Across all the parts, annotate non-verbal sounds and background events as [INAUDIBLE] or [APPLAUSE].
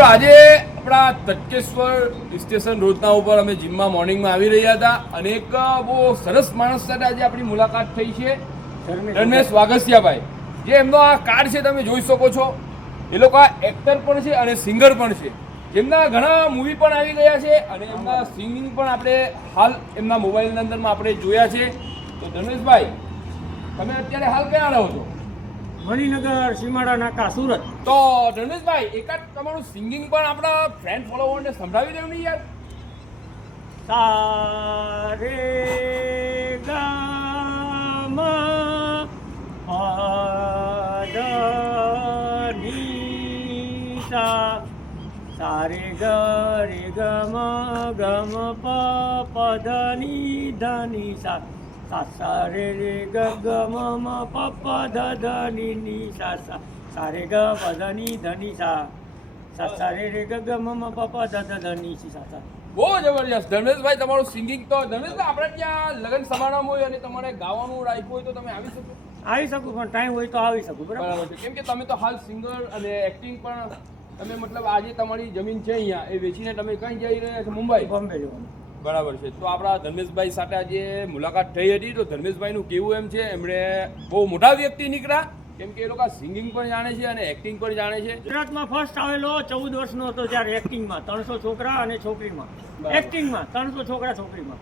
તો આજે આપણા તટકેશ્વર સ્ટેશન રોડના ઉપર અમે જીમમાં મોર્નિંગમાં આવી રહ્યા હતા અને એક બહુ સરસ માણસ સાથે આજે આપણી મુલાકાત થઈ છે. રમેશ વાઘસિયાભાઈ. જે એમનો આ કાર્ડ છે તમે જોઈ શકો છો. એ લોકો આ એક્ટર પણ છે અને સિંગર પણ છે. જેમના ઘણા મૂવી પણ આવી ગયા છે અને એમના સિંગિંગ પણ આપણે હાલ એમના મોબાઈલની અંદરમાં આપણે જોયા છે. તો ધર્મેશભાઈ તમે અત્યારે હાલ ક્યાં રહો છો? મણિનગર સીમાડા નાકા સુરત. તો ધનેશભાઈ એકાદ તમારું સિંગિંગ પણ આપણા ફ્રેન્ડ ફોલોવરને સંભળાવી દેવું નહીં યાર? સારે ની સા સારે મ ગ ગમ પ પધની ધ ની સા. સારે રે ગ ગ મ પ પ ધ ધની ની સા સા. સારે ગ પધની ધની સા. સા સારે રે ગ ગ મ પ પ ધ ધ ધની સી સા સા. બહુ જબરજસ્ત. ધર્મેશભાઈ તમારું સિંગિંગ તો ધર્મેશભાઈ આપણે ત્યાં લગ્ન સમારંભ હોય અને તમારે ગાવાનું રાખ્યું હોય તો તમે આવી શકો. આવી શકું પણ ટાઈમ હોય તો આવી શકું બરાબર? બરાબર છે. કેમ કે તમે તો હાલ સિંગર અને એક્ટિંગ પણ તમે મતલબ આજે તમારી જમીન છે અહીંયા એ વેચીને તમે કઈ જઈ રહ્યા છો? મુંબઈ? બોમ્બે જવાનું. બરાબર છે. તો આપણા ધર્મેશભાઈ સાથે આજે મુલાકાત થઈ હતી. તો ધર્મેશભાઈનું કેવું એમ છે? એમણે બહુ મોટા વ્યક્તિ નીકળ્યા. કેમ કે એ લોકો સિંગિંગ પણ જાણે છે અને એક્ટિંગ પણ જાણે છે. ગુજરાતમાં ફર્સ્ટ આવેલો ચૌદ વર્ષનો હતો જ્યારે એક્ટિંગમાં ત્રણસો છોકરા અને છોકરીમાં. એક્ટિંગમાં ત્રણસો છોકરા છોકરીમાં.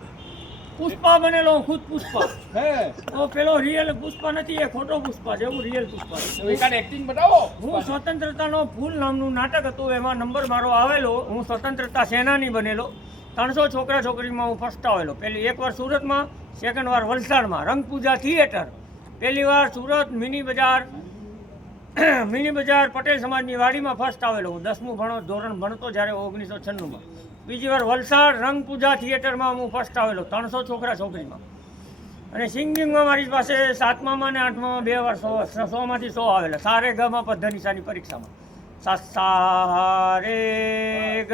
પુષ્પા બનેલો હું ખુદ પુષ્પા. હે? તો પેલો રિયલ પુષ્પા નથી એ ખોટો પુષ્પા છે એવું રિયલ પુષ્પા છે. એક્ટિંગ બતાવો? હું સ્વતંત્રતાનો ફૂલ નામનું નાટક હતું એમાં નંબર મારો આવેલો. હું સ્વતંત્રતા સેનાની બનેલો. ત્રણસો છોકરા છોકરીમાં હું ફર્સ્ટ આવેલો પહેલી એક વાર સુરતમાં સેકન્ડ વાર વલસાડમાં, રંગપૂજા થિયેટર પહેલી વાર સુરત મિની બજાર [CLEARS THROAT] મિની બજાર પટેલ સમાજની વાડીમાં ફર્સ્ટ આવેલો હું દસમું ભણો, ધોરણ ભણતો જ્યારે ઓગણીસો છન્નુંમાં. બીજી વાર વલસાડ રંગપૂજા થિયેટરમાં હું ફર્સ્ટ આવેલો ત્રણસો છોકરા છોકરીમાં. અને સિંગિંગમાં મારી પાસે સાતમામાં અને આઠમામાં બે વાર સો સોમાંથી સો આવેલા. સારે ગમાં પદ્ધનિશાની પરીક્ષામાં. સા સારે ગ.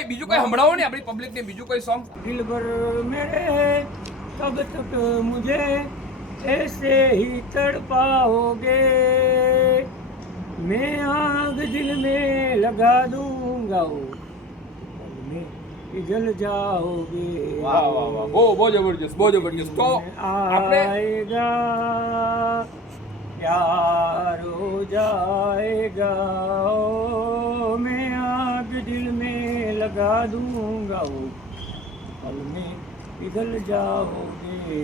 કઈ બીજું કઈ સંભળાવો ને આપણી પબ્લિકને બીજું કઈ સોંગ दिल भर मेरे कब तक मुझे ऐसे ही तड़पाओगे मैं आग दिल में लगा दूंगा वो पल में पिघल जाओगे વાહ વાહ વાહ બહુ બહુ જબરજસ્ત બહુ જબરજસ્ત તો આપણે आएगा प्यार हो जाएगा लगा दूंगा वो पल में पिघल जाओगे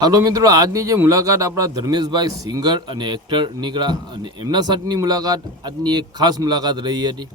હાલો મિત્રો આજની જે મુલાકાત આપણા ધર્મેશભાઈ સિંગર અને એક્ટર નીકળ્યા અને એમના સાથેની મુલાકાત આજની એક ખાસ મુલાકાત રહી હતી